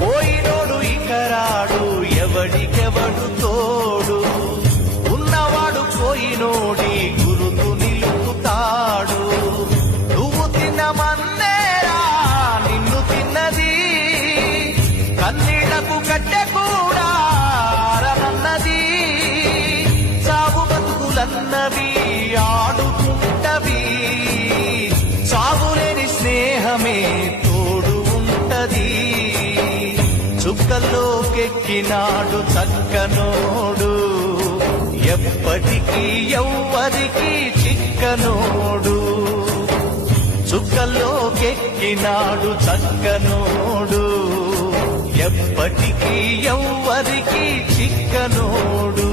పోయినోడు ఇకరాడు ఎవడికెవడు తోడు ఉన్నవాడు పోయినోడి గురుతు నిలుపుతాడు నువ్వు తిన్నమన్నేరా నిన్ను తిన్నది కన్నీళ్లకు కట్టె కూడా అరనన్నది సాగు బతుకులన్నవి ఆడుకుంటవి సాగులేని స్నేహమే తోడు ఉంటది చుక్కల్లోకెక్కినాడు చక్కనోడు ఎప్పటికీ ఎవ్వరికి చిక్కనోడు చుక్కల్లోకెక్కినాడు చక్కనోడు ఎప్పటికీ ఎవ్వరికి చిక్కనోడు